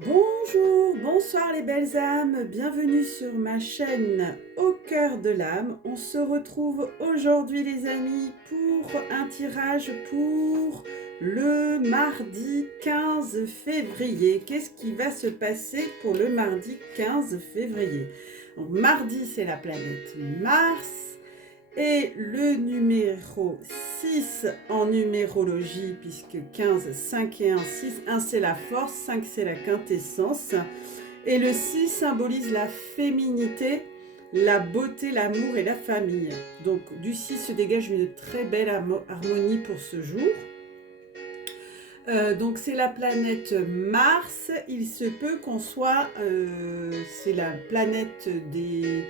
Bonjour, bonsoir les belles âmes, bienvenue sur ma chaîne Au cœur de l'âme. On se retrouve aujourd'hui les amis pour un tirage pour le mardi 15 février. Qu'est-ce qui va se passer pour le mardi 15 février? Donc, mardi c'est la planète Mars. Et le numéro 6 en numérologie, puisque 15, 5 et 1, 6, 1 c'est la force, 5 c'est la quintessence. Et le 6 symbolise la féminité, la beauté, l'amour et la famille. Donc du 6 se dégage une très belle harmonie pour ce jour. Donc c'est la planète Mars. Il se peut qu'on soit, c'est la planète des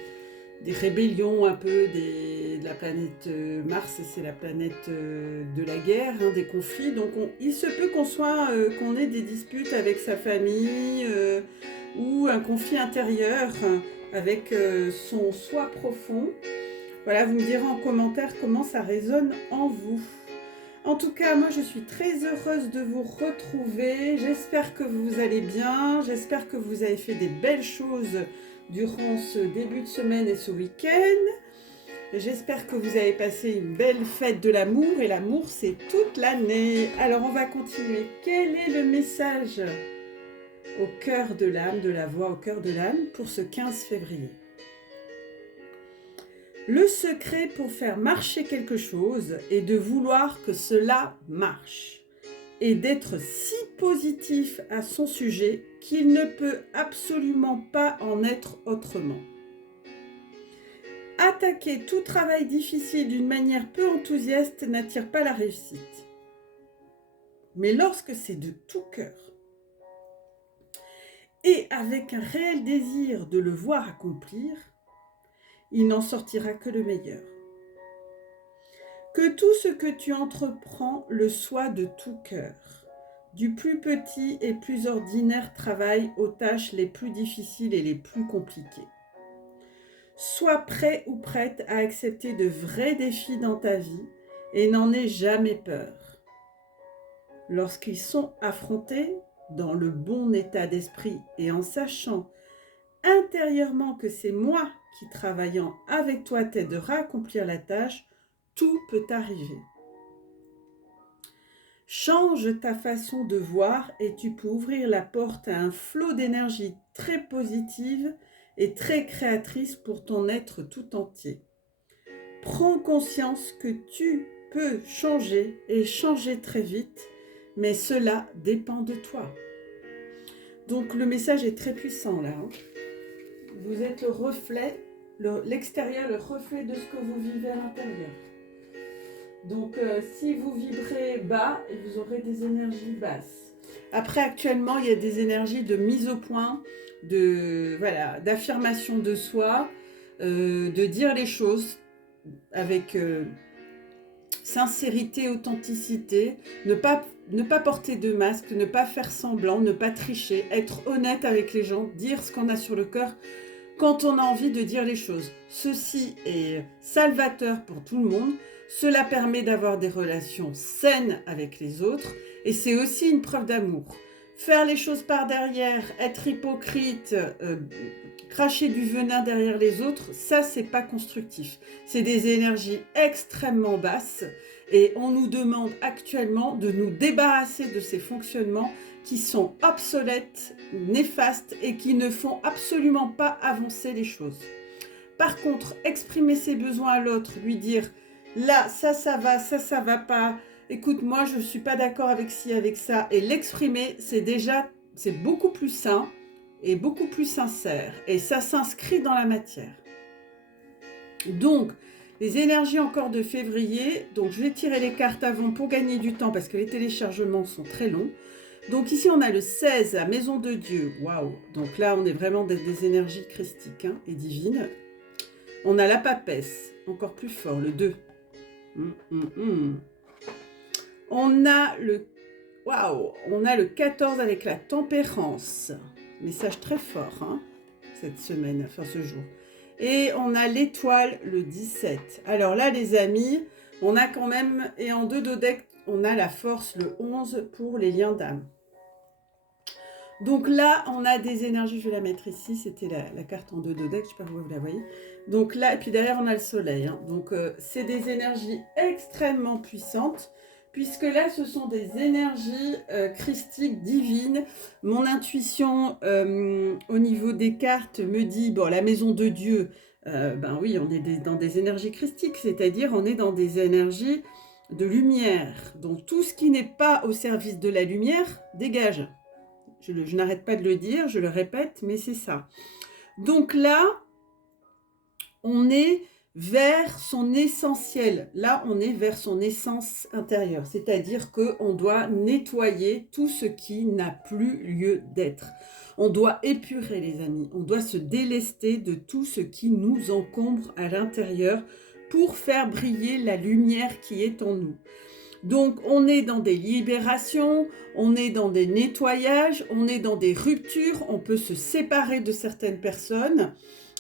rébellions un peu de la planète Mars, c'est la planète de la guerre, hein, des conflits. Donc il se peut qu'on ait des disputes avec sa famille ou un conflit intérieur avec son soi profond. Voilà, vous me direz en commentaire comment ça résonne en vous. En tout cas, moi je suis très heureuse de vous retrouver. J'espère que vous allez bien. J'espère que vous avez fait des belles choses durant ce début de semaine et ce week-end. J'espère que vous avez passé une belle fête de l'amour. Et l'amour, c'est toute l'année. Alors, on va continuer. Quel est le message au cœur de l'âme, de la voix au cœur de l'âme pour ce 15 février? Le secret pour faire marcher quelque chose est de vouloir que cela marche et d'être si positif à son sujet qu'il ne peut absolument pas en être autrement. Attaquer tout travail difficile d'une manière peu enthousiaste n'attire pas la réussite. Mais lorsque c'est de tout cœur et avec un réel désir de le voir accomplir, il n'en sortira que le meilleur. Que tout ce que tu entreprends le soit de tout cœur, du plus petit et plus ordinaire travail aux tâches les plus difficiles et les plus compliquées. Sois prêt ou prête à accepter de vrais défis dans ta vie et n'en aie jamais peur. Lorsqu'ils sont affrontés dans le bon état d'esprit et en sachant intérieurement que c'est moi qui, travaillant avec toi, t'aidera à accomplir la tâche, tout peut arriver. Change ta façon de voir et tu peux ouvrir la porte à un flot d'énergie très positive et très créatrice pour ton être tout entier. Prends conscience que tu peux changer et changer très vite, mais cela dépend de toi. Donc le message est très puissant là. Vous êtes le reflet, l'extérieur, le reflet de ce que vous vivez à l'intérieur. Donc si vous vibrez bas, vous aurez des énergies basses. Après actuellement, il y a des énergies de mise au point, d'affirmation de soi, de dire les choses avec sincérité, authenticité, ne pas porter de masque, ne pas faire semblant, ne pas tricher, être honnête avec les gens, dire ce qu'on a sur le cœur quand on a envie de dire les choses. Ceci est salvateur pour tout le monde. Cela permet d'avoir des relations saines avec les autres et c'est aussi une preuve d'amour. Faire les choses par derrière, être hypocrite, cracher du venin derrière les autres, ça c'est pas constructif. C'est des énergies extrêmement basses et on nous demande actuellement de nous débarrasser de ces fonctionnements qui sont obsolètes, néfastes et qui ne font absolument pas avancer les choses. Par contre, exprimer ses besoins à l'autre, lui dire là, ça va pas, écoute, moi je ne suis pas d'accord avec ci, avec ça, et l'exprimer, c'est beaucoup plus sain et beaucoup plus sincère, et ça s'inscrit dans la matière. Donc, les énergies encore de février, donc je vais tirer les cartes avant pour gagner du temps parce que les téléchargements sont très longs. Donc ici on a le 16, la maison de Dieu, waouh, donc là on est vraiment des énergies christiques hein, et divines. On a la papesse, encore plus fort, le 2. On a le 14 avec la tempérance, message très fort hein, cette semaine, enfin ce jour. Et on a l'étoile le 17. Alors là les amis, on a quand même, et en deux dodec, on a la force le 11 pour les liens d'âme. Donc là, on a des énergies, je vais la mettre ici, c'était la carte en 2 de deck, je ne sais pas où vous la voyez. Donc là, et puis derrière, on a le soleil. Hein. Donc c'est des énergies extrêmement puissantes, puisque là, ce sont des énergies christiques, divines. Mon intuition au niveau des cartes me dit, bon, la maison de Dieu, ben oui, on est dans des énergies christiques, c'est-à-dire on est dans des énergies de lumière. Donc tout ce qui n'est pas au service de la lumière, dégage. Je n'arrête pas de le dire, je le répète, mais c'est ça. Donc là, on est vers son essentiel. Là, on est vers son essence intérieure. C'est-à-dire qu'on doit nettoyer tout ce qui n'a plus lieu d'être. On doit épurer, les amis. On doit se délester de tout ce qui nous encombre à l'intérieur pour faire briller la lumière qui est en nous. Donc, on est dans des libérations, on est dans des nettoyages, on est dans des ruptures, on peut se séparer de certaines personnes,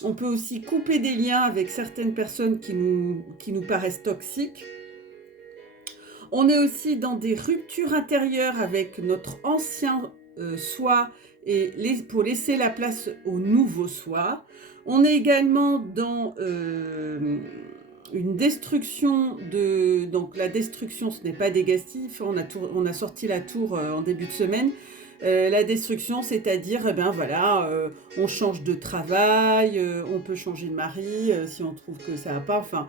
on peut aussi couper des liens avec certaines personnes qui nous paraissent toxiques. On est aussi dans des ruptures intérieures avec notre ancien soi et pour laisser la place au nouveau soi. On est également dans une destruction de... Donc la destruction, ce n'est pas négatif, on a sorti la tour en début de semaine. La destruction, c'est-à-dire, on change de travail, on peut changer de mari si on trouve que ça va pas, enfin...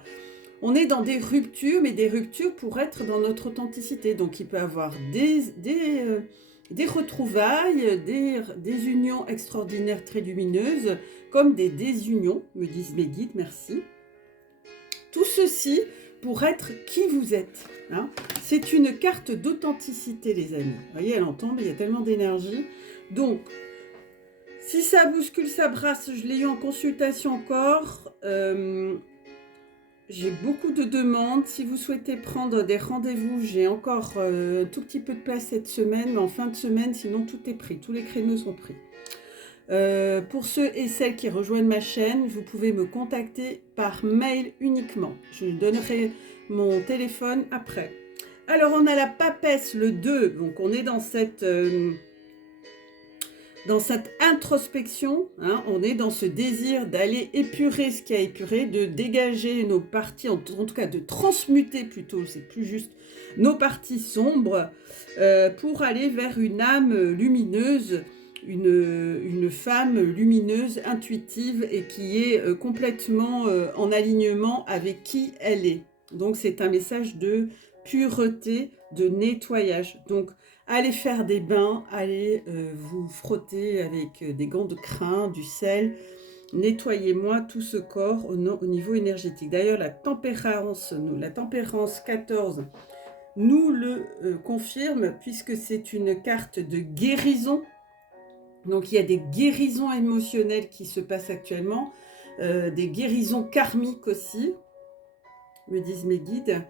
On est dans des ruptures, mais des ruptures pour être dans notre authenticité. Donc il peut y avoir des retrouvailles, des unions extraordinaires très lumineuses, comme des désunions, me disent mes guides, merci. Tout ceci pour être qui vous êtes. Hein. C'est une carte d'authenticité, les amis. Vous voyez, elle en tombe, il y a tellement d'énergie. Donc, si ça bouscule, ça brasse, je l'ai eu en consultation encore. J'ai beaucoup de demandes. Si vous souhaitez prendre des rendez-vous, j'ai encore un tout petit peu de place cette semaine, mais en fin de semaine, sinon tout est pris. Tous les créneaux sont pris. Pour ceux et celles qui rejoignent ma chaîne, vous pouvez me contacter par mail uniquement. Je donnerai mon téléphone après. Alors, on a la papesse, le 2. Donc, on est dans cette introspection, hein, on est dans ce désir d'aller épurer ce qui a épuré, de dégager nos parties, en tout cas de transmuter plutôt, c'est plus juste, nos parties sombres pour aller vers une âme lumineuse, une femme lumineuse, intuitive et qui est complètement en alignement avec qui elle est. Donc c'est un message de pureté, de nettoyage. Donc allez faire des bains, allez vous frotter avec des gants de crin, du sel. Nettoyez-moi tout ce corps au niveau énergétique. D'ailleurs, la tempérance 14 nous le confirme puisque c'est une carte de guérison. Donc, il y a des guérisons émotionnelles qui se passent actuellement, des guérisons karmiques aussi, me disent mes guides.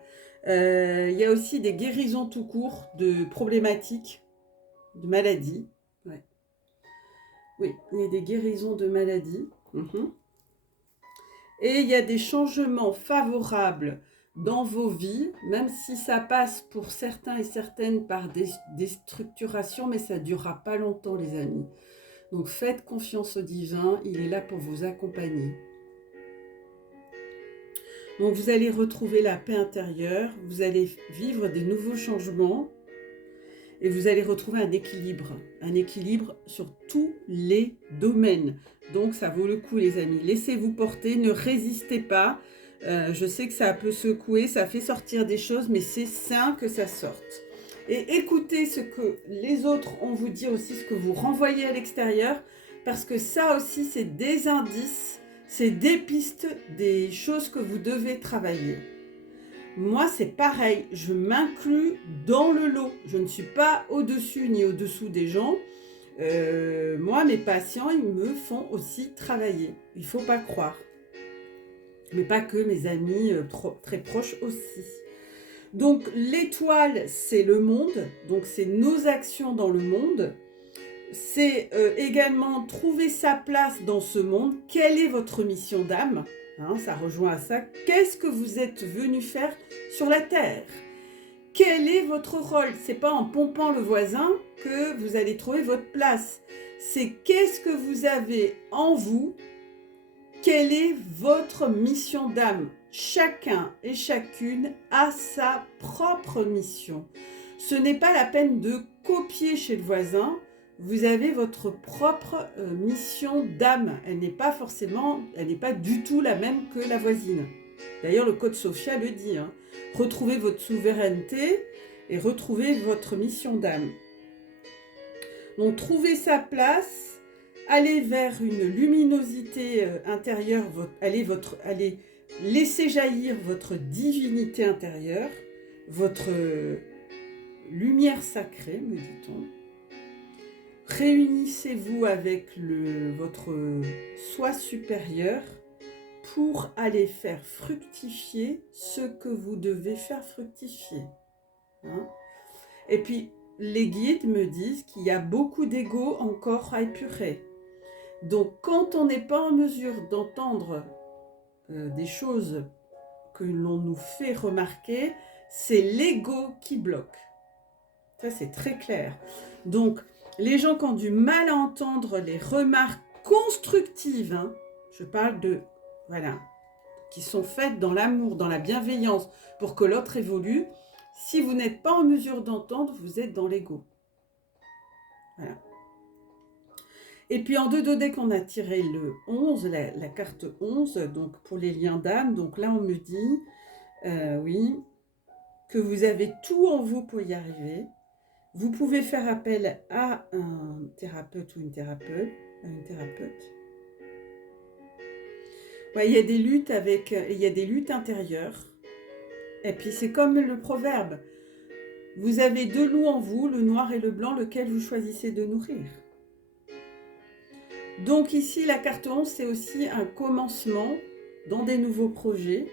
Il y a aussi des guérisons tout court de problématiques, de maladies. Ouais. Oui, il y a des guérisons de maladies. Et il y a des changements favorables dans vos vies, même si ça passe pour certains et certaines par des structurations, mais ça ne durera pas longtemps, les amis. Donc faites confiance au divin, il est là pour vous accompagner. Donc vous allez retrouver la paix intérieure, vous allez vivre des nouveaux changements et vous allez retrouver un équilibre sur tous les domaines. Donc ça vaut le coup, les amis. Laissez-vous porter, ne résistez pas. Je sais que ça peut secouer, ça fait sortir des choses, mais c'est sain que ça sorte. Et écoutez ce que les autres ont vous dit aussi, ce que vous renvoyez à l'extérieur, parce que ça aussi, c'est des indices, c'est des pistes, des choses que vous devez travailler. Moi, c'est pareil, je m'inclus dans le lot. Je ne suis pas au-dessus ni au-dessous des gens. Moi, mes patients, ils me font aussi travailler. Il ne faut pas croire. Mais pas que, mes amis très proches aussi. Donc, l'étoile, c'est le monde. Donc, c'est nos actions dans le monde. C'est également trouver sa place dans ce monde. Quelle est votre mission d'âme ? Hein, ça rejoint à ça. Qu'est-ce que vous êtes venu faire sur la Terre ? Quel est votre rôle ? C'est pas en pompant le voisin que vous allez trouver votre place. C'est qu'est-ce que vous avez en vous? Quelle est votre mission d'âme? Chacun et chacune a sa propre mission. Ce n'est pas la peine de copier chez le voisin. Vous avez votre propre mission d'âme. Elle n'est pas du tout la même que la voisine. D'ailleurs, le Code Sophia le dit. Hein. Retrouvez votre souveraineté et retrouvez votre mission d'âme. Donc, trouvez sa place, allez vers une luminosité intérieure, allez laisser jaillir votre divinité intérieure, votre lumière sacrée, me dit-on. Réunissez-vous avec votre soi supérieur pour aller faire fructifier ce que vous devez faire fructifier. Hein? Et puis, les guides me disent qu'il y a beaucoup d'ego encore à épurer. Donc, quand on n'est pas en mesure d'entendre des choses que l'on nous fait remarquer, c'est l'ego qui bloque. Ça, c'est très clair. Donc, les gens qui ont du mal à entendre les remarques constructives, hein, je parle de, voilà, qui sont faites dans l'amour, dans la bienveillance, pour que l'autre évolue, si vous n'êtes pas en mesure d'entendre, vous êtes dans l'ego. Voilà. Et puis en 2 dés qu'on a tiré le 11, la carte 11, donc pour les liens d'âme, donc là on me dit, oui, que vous avez tout en vous pour y arriver. Vous pouvez faire appel à un thérapeute ou une thérapeute. Ouais, il y a des luttes intérieures. Et puis c'est comme le proverbe. Vous avez 2 loups en vous, le noir et le blanc, lequel vous choisissez de nourrir. Donc ici, la carte 11, c'est aussi un commencement dans des nouveaux projets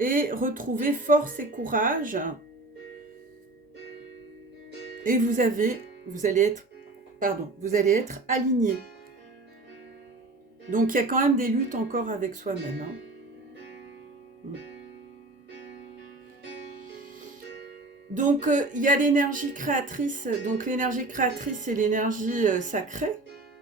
et retrouver force et courage. Et vous allez être aligné. Donc il y a quand même des luttes encore avec soi-même. Hein. Donc il y a l'énergie créatrice. Donc l'énergie créatrice, c'est l'énergie sacrée,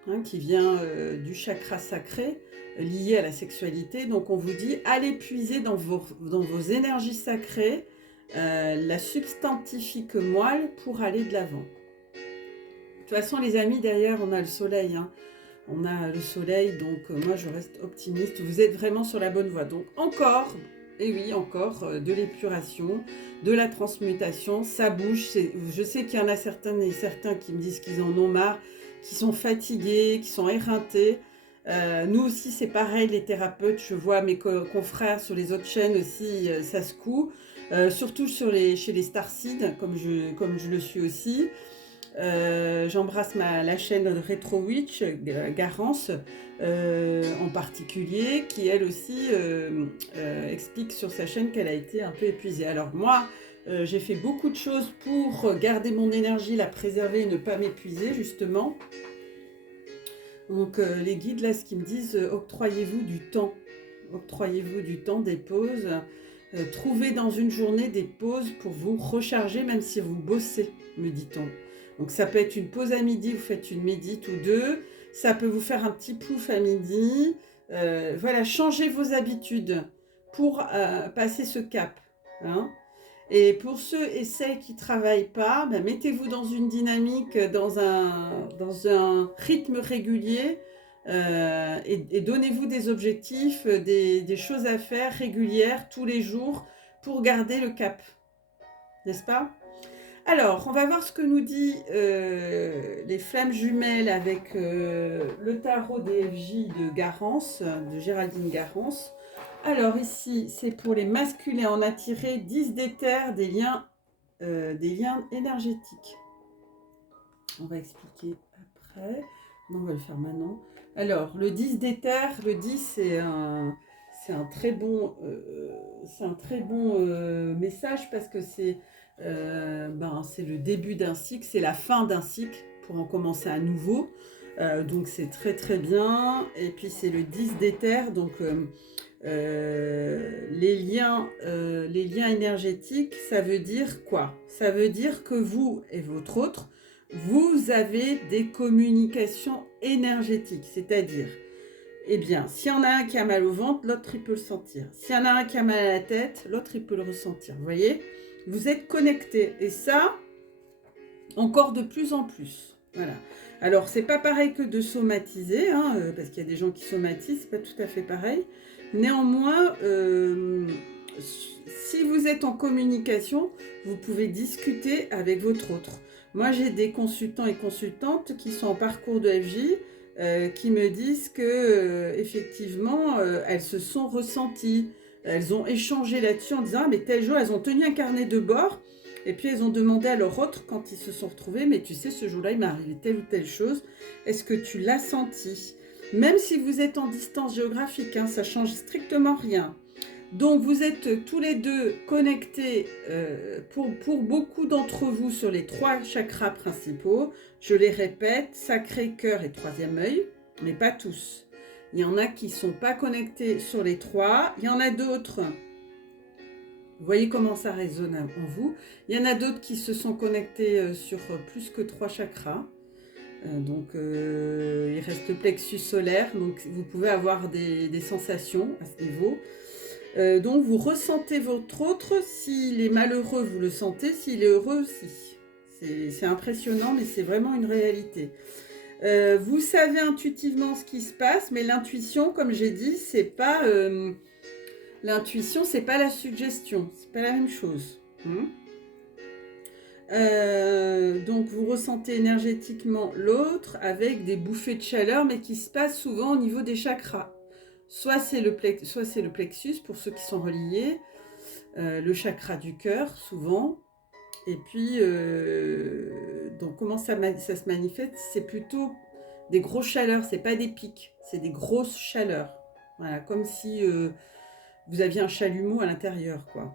hein, qui vient du chakra sacré, lié à la sexualité. Donc on vous dit, allez puiser dans vos énergies sacrées, la substantifique moelle pour aller de l'avant. De toute façon, les amis, derrière, on a le soleil. Hein. On a le soleil, donc moi, je reste optimiste. Vous êtes vraiment sur la bonne voie. Donc encore, et oui, encore, de l'épuration, de la transmutation. Ça bouge. Je sais qu'il y en a certaines et certains qui me disent qu'ils en ont marre, qui sont fatigués, qui sont éreintés. Nous aussi, c'est pareil, les thérapeutes. Je vois mes confrères sur les autres chaînes aussi, ça secoue. Surtout chez les starseeds, comme je le suis aussi. J'embrasse la chaîne Retro Witch, Garance en particulier, qui elle aussi explique sur sa chaîne qu'elle a été un peu épuisée. Alors moi, j'ai fait beaucoup de choses pour garder mon énergie, la préserver et ne pas m'épuiser justement. Donc les guides là, ce qu'ils me disent, octroyez-vous du temps, des pauses. Trouvez dans une journée des pauses pour vous recharger, même si vous bossez, me dit-on. Donc ça peut être une pause à midi, vous faites une médite ou 2. Ça peut vous faire un petit plouf à midi. Voilà, changez vos habitudes pour passer ce cap. Hein. Et pour ceux et celles qui ne travaillent pas, mettez-vous dans une dynamique, dans un rythme régulier. Et donnez-vous des objectifs, des choses à faire régulières tous les jours pour garder le cap, n'est-ce pas? Alors, on va voir ce que nous dit les flammes jumelles avec le tarot DFJ de Garance, de Géraldine Garance. Alors ici, c'est pour les masculins, on a tiré 10 d'éther, des liens énergétiques. On va expliquer après. Non, on va le faire maintenant. Alors, le 10 d'éther, le 10, c'est un très bon message parce que c'est le début d'un cycle, c'est la fin d'un cycle pour en commencer un nouveau. Donc, c'est très très bien. Et puis, c'est le 10 d'éther, donc les liens énergétiques, ça veut dire quoi? Ça veut dire que vous et votre autre, vous avez des communications énergétiques, c'est-à-dire, eh bien, s'il y en a un qui a mal au ventre, l'autre il peut le sentir. S'il y en a un qui a mal à la tête, l'autre il peut le ressentir. Vous voyez, vous êtes connectés et ça, encore de plus en plus. Voilà. Alors, c'est pas pareil que de somatiser, hein, parce qu'il y a des gens qui somatisent, c'est pas tout à fait pareil. Néanmoins, si vous êtes en communication, vous pouvez discuter avec votre autre. Moi, j'ai des consultants et consultantes qui sont en parcours de FJ, qui me disent que effectivement, elles se sont ressenties. Elles ont échangé là-dessus en disant ah, mais tel jour, elles ont tenu un carnet de bord. Et puis, elles ont demandé à leur autre, quand ils se sont retrouvés, mais tu sais, ce jour-là, il m'est arrivé telle ou telle chose. Est-ce que tu l'as senti? Même si vous êtes en distance géographique, hein, ça change strictement rien. Donc, vous êtes tous les deux connectés pour beaucoup d'entre vous sur les 3 chakras principaux. Je les répète, sacré, cœur et troisième œil, mais pas tous. Il y en a qui ne sont pas connectés sur les 3. Il y en a d'autres. Vous voyez comment ça résonne en vous. Il y en a d'autres qui se sont connectés sur plus que 3 chakras. Donc, il reste le plexus solaire. Donc, vous pouvez avoir des sensations à ce niveau. Donc, vous ressentez votre autre. S'il est malheureux, vous le sentez. S'il est heureux aussi. C'est impressionnant, mais c'est vraiment une réalité. Vous savez intuitivement ce qui se passe, mais l'intuition, comme j'ai dit, c'est pas... L'intuition, c'est pas la suggestion, c'est pas la même chose. Donc vous ressentez énergétiquement l'autre avec des bouffées de chaleur, mais qui se passent souvent au niveau des chakras. Soit c'est le plexus pour ceux qui sont reliés, le chakra du cœur souvent. Et puis, donc comment ça se manifeste? C'est plutôt des grosses chaleurs, c'est pas des pics, c'est des grosses chaleurs. Voilà, comme si vous aviez un chalumeau à l'intérieur, quoi.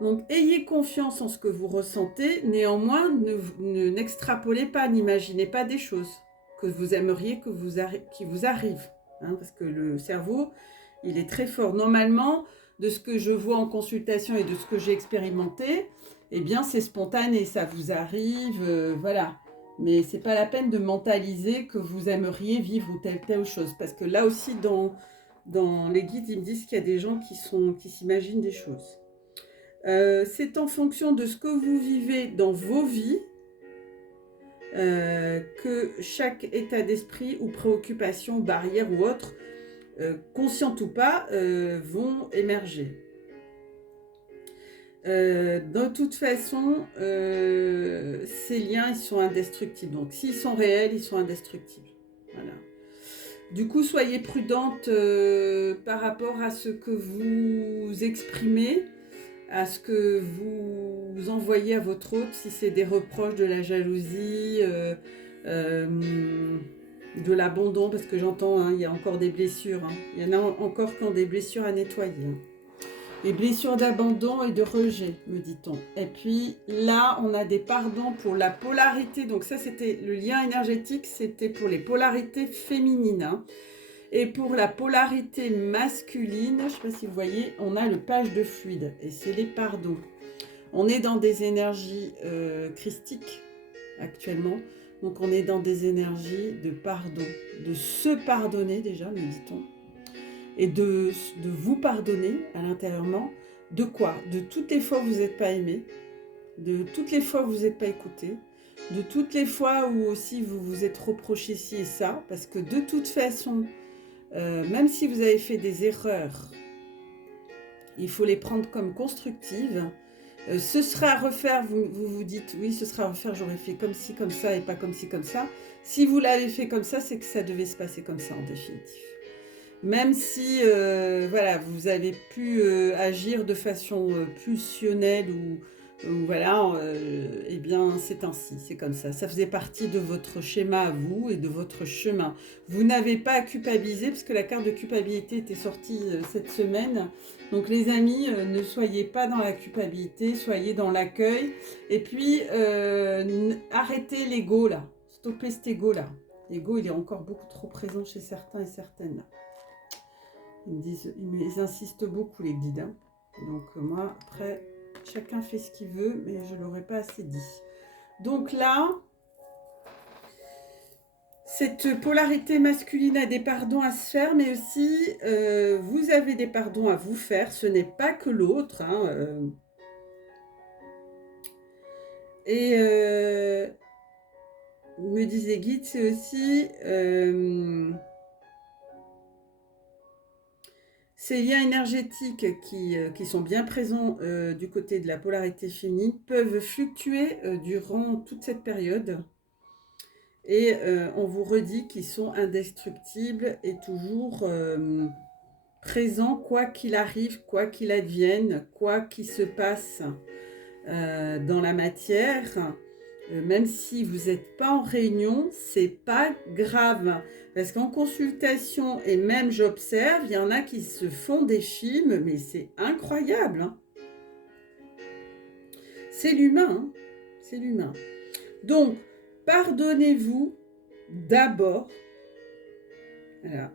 Donc, ayez confiance en ce que vous ressentez. Néanmoins, n'extrapolez pas, n'imaginez pas des choses que vous aimeriez qui vous arrivent. Hein, parce que le cerveau, il est très fort. Normalement, de ce que je vois en consultation et de ce que j'ai expérimenté, eh bien, c'est spontané, ça vous arrive, voilà. Mais c'est pas la peine de mentaliser que vous aimeriez vivre telle chose. Parce que là aussi, dans les guides, ils me disent qu'il y a des gens qui s'imaginent des choses. C'est en fonction de ce que vous vivez dans vos vies que chaque état d'esprit ou préoccupation, barrière ou autre, consciente ou pas, vont émerger. De toute façon, ces liens, ils sont indestructibles. Donc, s'ils sont réels, ils sont indestructibles. Voilà. Du coup, soyez prudente par rapport à ce que vous exprimez, à ce que vous envoyez à votre hôte, si c'est des reproches, de la jalousie, de l'abandon, parce que j'entends, hein, il y a encore des blessures. Hein. Il y en a encore qui ont des blessures à nettoyer. Hein. Les blessures d'abandon et de rejet, me dit-on. Et puis là, on a des pardons pour la polarité. Donc ça, c'était le lien énergétique, c'était pour les polarités féminines. Hein. Et pour la polarité masculine, je ne sais pas si vous voyez, on a le page de fluide. Et c'est les pardons. On est dans des énergies christiques actuellement. Donc on est dans des énergies de pardon. De se pardonner déjà, me dit-on. Et de vous pardonner à l'intérieurement. De quoi? De toutes les fois où vous n'êtes pas aimé, de toutes les fois où vous n'êtes pas écouté, de toutes les fois où aussi vous vous êtes reproché ci et ça, parce que de toute façon, même si vous avez fait des erreurs, il faut les prendre comme constructives. Ce sera à refaire, vous dites, oui, ce sera à refaire, j'aurais fait comme ci, comme ça, et pas comme ci, comme ça. Si vous l'avez fait comme ça, c'est que ça devait se passer comme ça en définitive. Même si voilà, vous avez pu agir de façon pulsionnelle ou voilà, eh bien c'est ainsi, c'est comme ça. Ça faisait partie de votre schéma à vous et de votre chemin. Vous n'avez pas à culpabiliser puisque la carte de culpabilité était sortie cette semaine. Donc les amis, ne soyez pas dans la culpabilité, soyez dans l'accueil. Et puis arrêtez l'ego là, stoppez cet ego là. L'ego, il est encore beaucoup trop présent chez certains et certaines. Ils insistent beaucoup les guides. Hein. Donc moi, après, chacun fait ce qu'il veut, mais je ne l'aurais pas assez dit. Donc là, cette polarité masculine a des pardons à se faire, mais aussi vous avez des pardons à vous faire. Ce n'est pas que l'autre. Hein, et me disait guide, c'est aussi ces liens énergétiques qui sont bien présents du côté de la polarité féminine peuvent fluctuer durant toute cette période. Et on vous redit qu'ils sont indestructibles et toujours présents, quoi qu'il arrive, quoi qu'il advienne, quoi qu'il se passe dans la matière. Même si vous n'êtes pas en réunion, c'est pas grave. Parce qu'en consultation, et même j'observe, il y en a qui se font des films, mais c'est incroyable. Hein. C'est l'humain. Hein. C'est l'humain. Donc, pardonnez-vous d'abord. Voilà,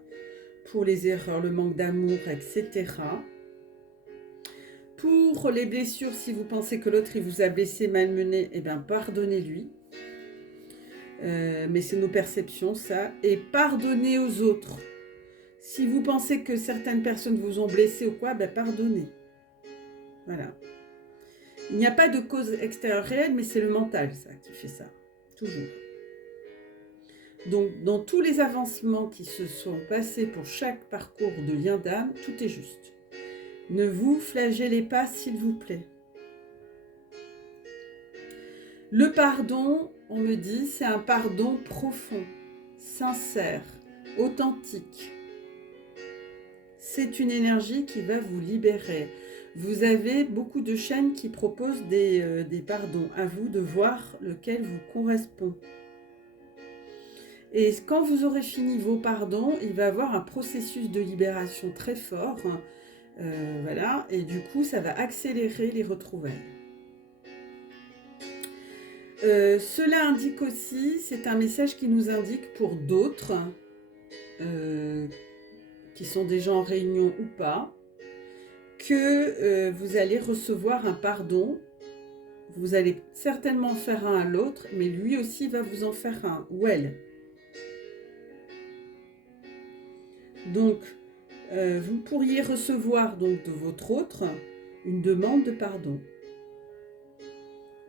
pour les erreurs, le manque d'amour, etc. Pour les blessures, si vous pensez que l'autre il vous a blessé, malmené, eh bien pardonnez-lui. Mais c'est nos perceptions, ça. Et pardonnez aux autres. Si vous pensez que certaines personnes vous ont blessé ou quoi, ben pardonnez. Voilà. Il n'y a pas de cause extérieure réelle, mais c'est le mental, ça, qui fait ça. Toujours. Donc, dans tous les avancements qui se sont passés pour chaque parcours de lien d'âme, tout est juste. Ne vous flagellez pas, s'il vous plaît. Le pardon, on me dit, c'est un pardon profond, sincère, authentique. C'est une énergie qui va vous libérer. Vous avez beaucoup de chaînes qui proposent des pardons. À vous de voir lequel vous correspond. Et quand vous aurez fini vos pardons, il va y avoir un processus de libération très fort. Voilà, et du coup, ça va accélérer les retrouvailles. Cela indique aussi, c'est un message qui nous indique pour d'autres, qui sont déjà en réunion ou pas, que vous allez recevoir un pardon. Vous allez certainement faire un à l'autre, mais lui aussi va vous en faire un, ou elle. Donc, vous pourriez recevoir donc de votre autre une demande de pardon.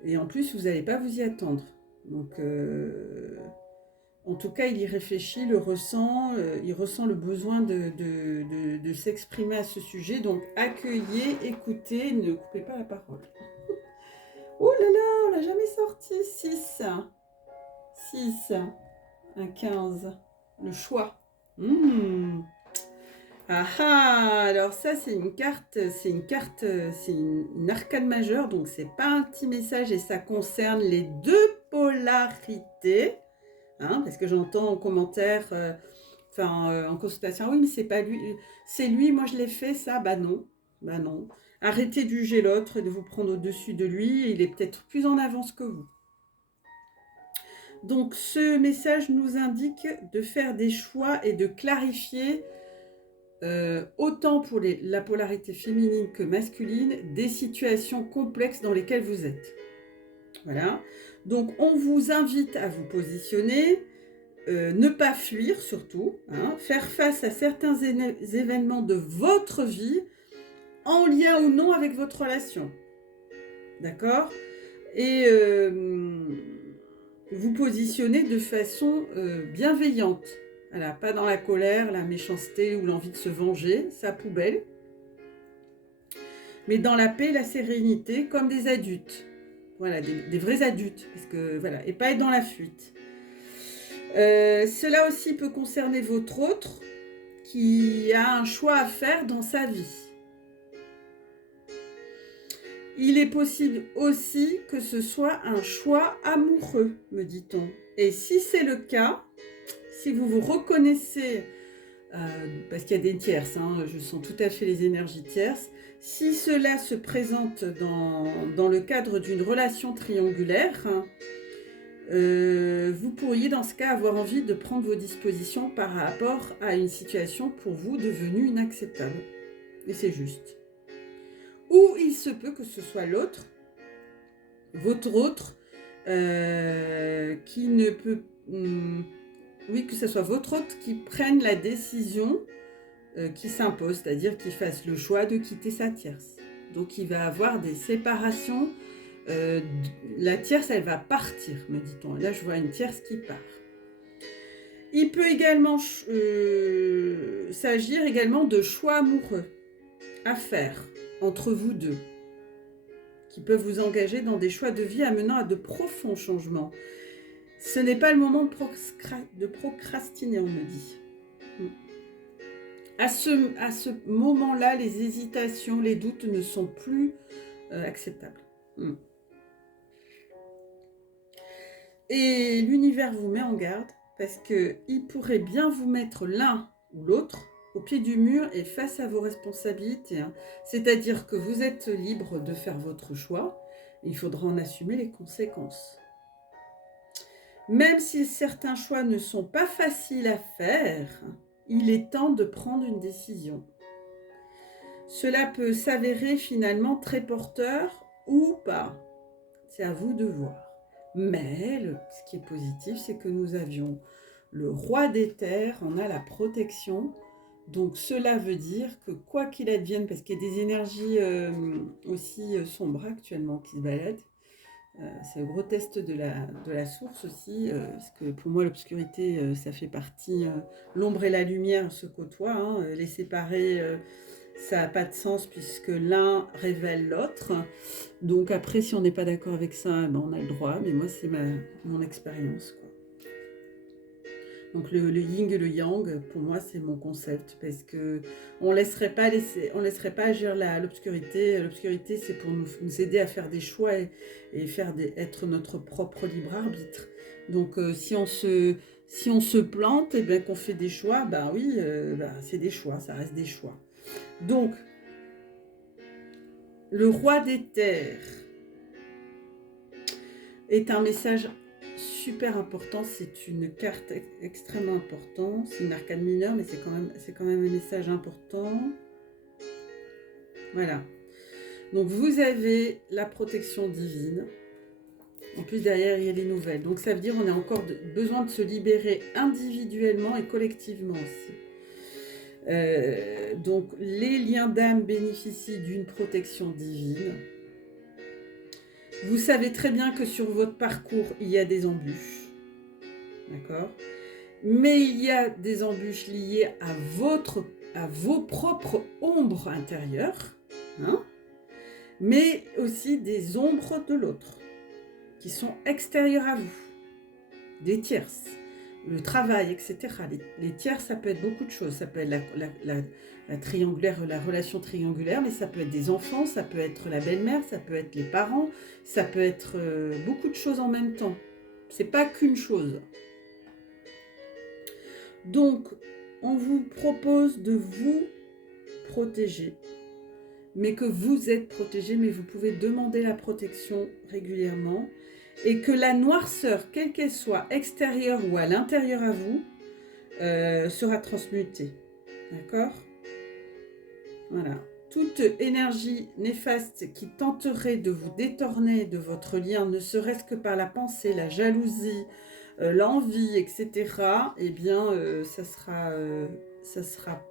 Et en plus, vous n'allez pas vous y attendre. Donc, en tout cas, il y réfléchit, il ressent le besoin de s'exprimer à ce sujet. Donc, accueillez, écoutez, ne coupez pas la parole. Oh là là, on l'a jamais sorti. 6, un 15. Le choix. Ah ah, alors ça c'est une carte, c'est une arcane majeure, donc c'est pas un petit message et ça concerne les deux polarités, hein, parce que j'entends en commentaire, en consultation, oui mais c'est pas lui, c'est lui, moi je l'ai fait ça, bah non. Arrêtez de juger l'autre et de vous prendre au-dessus de lui, il est peut-être plus en avance que vous. Donc ce message nous indique de faire des choix et de clarifier autant pour la polarité féminine que masculine, des situations complexes dans lesquelles vous êtes. Voilà. Donc, on vous invite à vous positionner, ne pas fuir surtout, hein, faire face à certains événements de votre vie, en lien ou non avec votre relation. D'accord ? Et vous positionner de façon bienveillante. Voilà, pas dans la colère, la méchanceté ou l'envie de se venger, ça poubelle. Mais dans la paix, la sérénité, comme des adultes. Voilà, des vrais adultes. Parce que, voilà, et pas être dans la fuite. Cela aussi peut concerner votre autre qui a un choix à faire dans sa vie. Il est possible aussi que ce soit un choix amoureux, me dit-on. Et si c'est le cas, si vous vous reconnaissez, parce qu'il y a des tierces, hein, je sens tout à fait les énergies tierces, si cela se présente dans le cadre d'une relation triangulaire, vous pourriez dans ce cas avoir envie de prendre vos dispositions par rapport à une situation pour vous devenue inacceptable. Et c'est juste. Ou il se peut que ce soit l'autre, votre autre, qui ne peut... oui, que ce soit votre hôte qui prenne la décision qui s'impose, c'est-à-dire qu'il fasse le choix de quitter sa tierce. Donc il va avoir des séparations. La tierce, elle va partir, me dit-on. Là, je vois une tierce qui part. Il peut également s'agir également de choix amoureux à faire entre vous deux, qui peuvent vous engager dans des choix de vie amenant à de profonds changements. Ce n'est pas le moment de procrastiner, on me dit. À ce moment-là, les hésitations, les doutes ne sont plus acceptables. Et l'univers vous met en garde parce qu'il pourrait bien vous mettre l'un ou l'autre au pied du mur et face à vos responsabilités. Hein. C'est-à-dire que vous êtes libre de faire votre choix, il faudra en assumer les conséquences. Même si certains choix ne sont pas faciles à faire, il est temps de prendre une décision. Cela peut s'avérer finalement très porteur ou pas. C'est à vous de voir. Mais ce qui est positif, c'est que nous avions le roi des terres, on a la protection. Donc cela veut dire que quoi qu'il advienne, parce qu'il y a des énergies aussi sombres actuellement qui se baladent, c'est le gros test de la source aussi, parce que pour moi l'obscurité, ça fait partie, l'ombre et la lumière se côtoient, hein, les séparer, ça n'a pas de sens puisque l'un révèle l'autre. Donc après, si on n'est pas d'accord avec ça, ben on a le droit, mais moi c'est mon expérience, quoi. Donc le yin et le yang, pour moi, c'est mon concept, parce que on laisserait pas agir l'obscurité. L'obscurité, c'est pour nous aider à faire des choix et être notre propre libre arbitre. Donc si on se plante, et ben qu'on fait des choix, ben oui, c'est des choix, ça reste des choix. Donc le roi des terres est un message super important, c'est une carte extrêmement importante, c'est une arcane mineure, mais c'est quand même un message important. Voilà. Donc vous avez la protection divine. En plus derrière il y a les nouvelles. Donc ça veut dire qu'on a encore besoin de se libérer individuellement et collectivement aussi. Donc les liens d'âme bénéficient d'une protection divine. Vous savez très bien que sur votre parcours, il y a des embûches. D'accord ? Mais il y a des embûches liées à vos propres ombres intérieures, hein, mais aussi des ombres de l'autre, qui sont extérieures à vous, des tierces, le travail, etc. Les tierces, ça peut être beaucoup de choses. Ça peut être la triangulaire, la relation triangulaire, mais ça peut être des enfants, ça peut être la belle-mère, ça peut être les parents, ça peut être beaucoup de choses en même temps. C'est pas qu'une chose. Donc, on vous propose de vous protéger, mais que vous êtes protégé, mais vous pouvez demander la protection régulièrement, et que la noirceur, quelle qu'elle soit, extérieure ou à l'intérieur à vous, sera transmutée. D'accord ? Voilà. Toute énergie néfaste qui tenterait de vous détourner de votre lien, ne serait-ce que par la pensée, la jalousie, l'envie, etc., eh bien, ça sera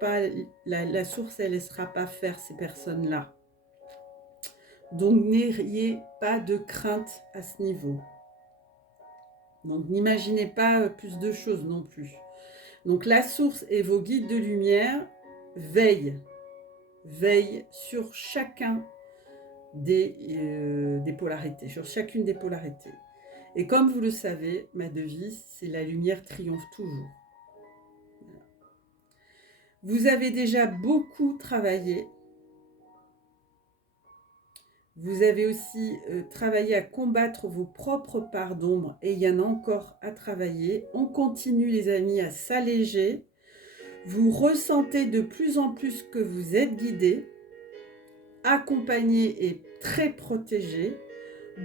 pas, la source, elle ne laissera pas faire ces personnes-là. Donc, n'ayez pas de crainte à ce niveau. Donc, n'imaginez pas plus de choses non plus. Donc, la source et vos guides de lumière veillent sur chacun des polarités, sur chacune des polarités. Et comme vous le savez, ma devise, c'est la lumière triomphe toujours. Voilà. Vous avez déjà beaucoup travaillé. Vous avez aussi travaillé à combattre vos propres parts d'ombre et il y en a encore à travailler. On continue les amis à s'alléger. Vous ressentez de plus en plus que vous êtes guidé, accompagné et très protégé.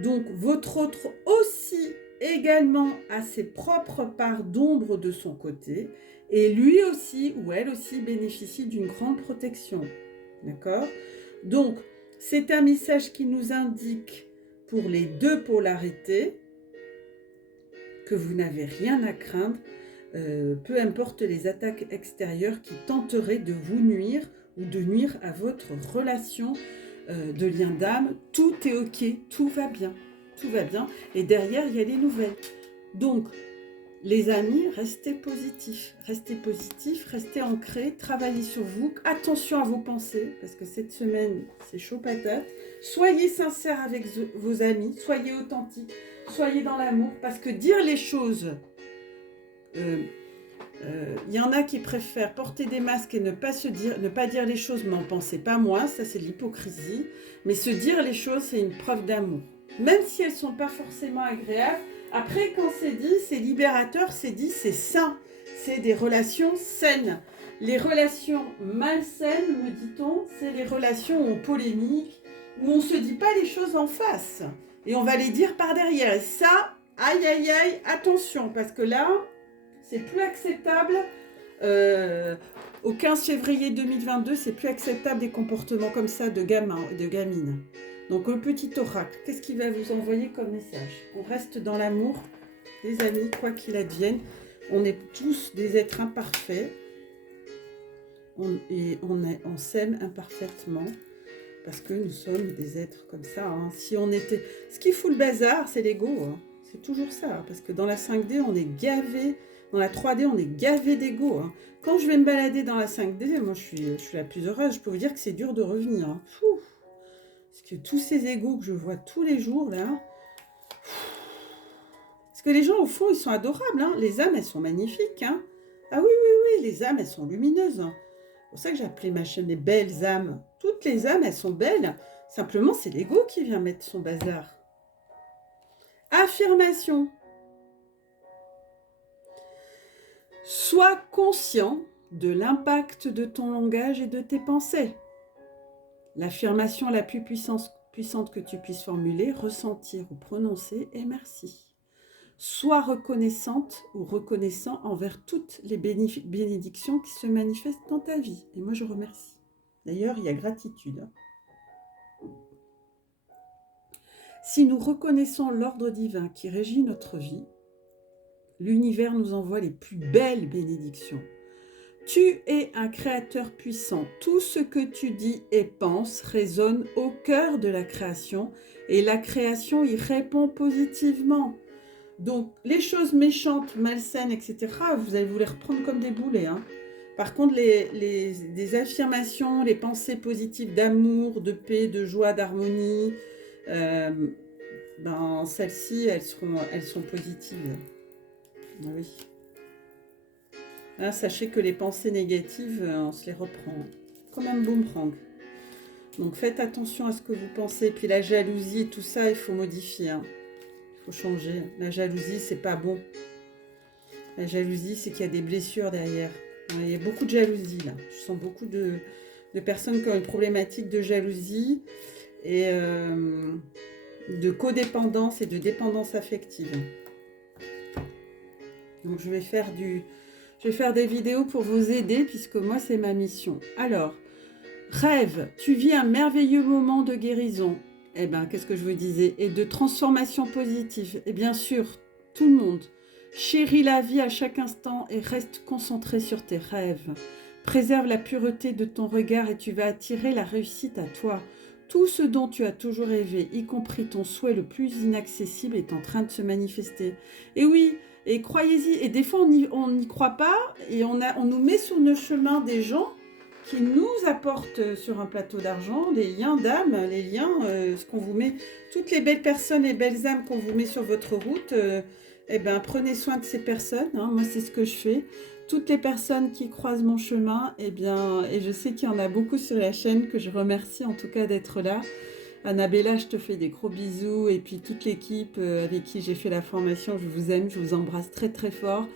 Donc votre autre aussi également a ses propres parts d'ombre de son côté et lui aussi ou elle aussi bénéficie d'une grande protection. D'accord ? Donc c'est un message qui nous indique pour les deux polarités que vous n'avez rien à craindre, peu importe les attaques extérieures qui tenteraient de vous nuire ou de nuire à votre relation de lien d'âme. Tout est ok, tout va bien, et derrière il y a les nouvelles. Donc les amis, restez positifs, restez ancrés, travaillez sur vous, attention à vos pensées, parce que cette semaine, c'est chaud patate. Soyez sincères avec vos amis, soyez authentiques, soyez dans l'amour, parce que dire les choses, y en a qui préfèrent porter des masques et ne pas dire les choses, mais en pensez pas moins, ça c'est de l'hypocrisie, mais se dire les choses, c'est une preuve d'amour. Même si elles ne sont pas forcément agréables, après, quand c'est dit, c'est libérateur, c'est dit, c'est sain. C'est des relations saines. Les relations malsaines, me dit-on, c'est les relations où on polémique, où on ne se dit pas les choses en face. Et on va les dire par derrière. Et ça, aïe, aïe, aïe, attention, parce que là, c'est plus acceptable. Au 15 février 2022, c'est plus acceptable des comportements comme ça de gamins et de gamines. Donc le petit oracle, qu'est-ce qu'il va vous envoyer comme message? On reste dans l'amour, les amis, quoi qu'il advienne. On est tous des êtres imparfaits. On s'aime imparfaitement parce que nous sommes des êtres comme ça. Hein. Si on était... Ce qui fout le bazar, c'est l'ego. Hein. C'est toujours ça. Hein, parce que dans la 5D, on est gavé. Dans la 3D, on est gavé d'ego. Hein. Quand je vais me balader dans la 5D, moi je suis la plus heureuse. Je peux vous dire que c'est dur de revenir. Hein. Parce que tous ces égos que je vois tous les jours, là... Parce que les gens, au fond, ils sont adorables. Hein. Les âmes, elles sont magnifiques. Hein. Ah oui, oui, oui, les âmes, elles sont lumineuses. Hein. C'est pour ça que j'ai appelé ma chaîne les belles âmes. Toutes les âmes, elles sont belles. Simplement, c'est l'ego qui vient mettre son bazar. Affirmation. Sois conscient de l'impact de ton langage et de tes pensées. L'affirmation la plus puissante que tu puisses formuler, ressentir ou prononcer est merci. Sois reconnaissante ou reconnaissant envers toutes les bénédictions qui se manifestent dans ta vie. Et moi, je remercie. D'ailleurs, il y a gratitude. Si nous reconnaissons l'ordre divin qui régit notre vie, l'univers nous envoie les plus belles bénédictions. Tu es un créateur puissant. Tout ce que tu dis et penses résonne au cœur de la création et la création y répond positivement. Donc, les choses méchantes, malsaines, etc., vous allez vous les reprendre comme des boulets. Hein. Par contre, les affirmations, les pensées positives d'amour, de paix, de joie, d'harmonie, celles-ci, elles sont positives. Oui. Là, sachez que les pensées négatives, on se les reprend comme un boomerang. Donc faites attention à ce que vous pensez. Puis la jalousie, tout ça, il faut modifier. Hein. Il faut changer. La jalousie, c'est pas bon. La jalousie, c'est qu'il y a des blessures derrière. Il y a beaucoup de jalousie là. Je sens beaucoup de personnes qui ont une problématique de jalousie et de codépendance et de dépendance affective. Donc je vais faire des vidéos pour vous aider puisque moi c'est ma mission. Alors, rêve, tu vis un merveilleux moment de guérison. Eh bien, qu'est-ce que je vous disais? Et de transformation positive. Et bien sûr, tout le monde. Chéris la vie à chaque instant et reste concentré sur tes rêves. Préserve la pureté de ton regard et tu vas attirer la réussite à toi. Tout ce dont tu as toujours rêvé, y compris ton souhait le plus inaccessible, est en train de se manifester. Et oui, et croyez-y, et des fois on n'y croit pas et on nous met sur le chemin des gens qui nous apportent sur un plateau d'argent les liens d'âme, les liens, ce qu'on vous met, toutes les belles personnes et belles âmes qu'on vous met sur votre route, prenez soin de ces personnes, hein, moi c'est ce que je fais. Toutes les personnes qui croisent mon chemin, et je sais qu'il y en a beaucoup sur la chaîne que je remercie en tout cas d'être là. Annabella, je te fais des gros bisous et puis toute l'équipe avec qui j'ai fait la formation, je vous aime, je vous embrasse très très fort.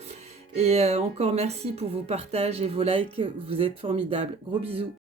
Et encore merci pour vos partages et vos likes, vous êtes formidables. Gros bisous.